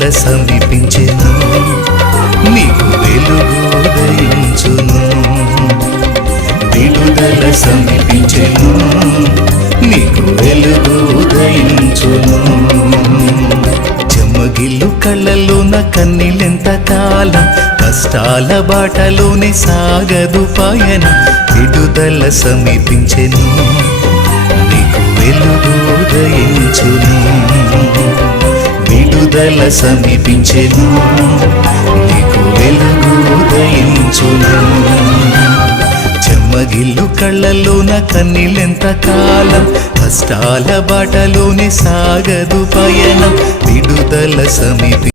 విడుదల సమీపించెను, నీకు వెలుగు ఉదయించును. విడుదల సమీపించెను, నీకు వెలుగు ఉదయించును. చెమ్మగిల్లు కళ్ళలోన కన్నీళ్ళెంత కాలం, కష్టాల బాటలోనే సాగదు పయనం. విడుదల సమీపించెను, నీకు వెలుగు ఉదయించును. విడుదల సమీపించెను, నీకు వెలుగు ఉదయించును. చెమ్మగిల్లు కళ్ళలోన కన్నీళ్ళెంత కాలం, కష్టాల బాటలోనే సాగదు పయనం. విడుదల సమీపి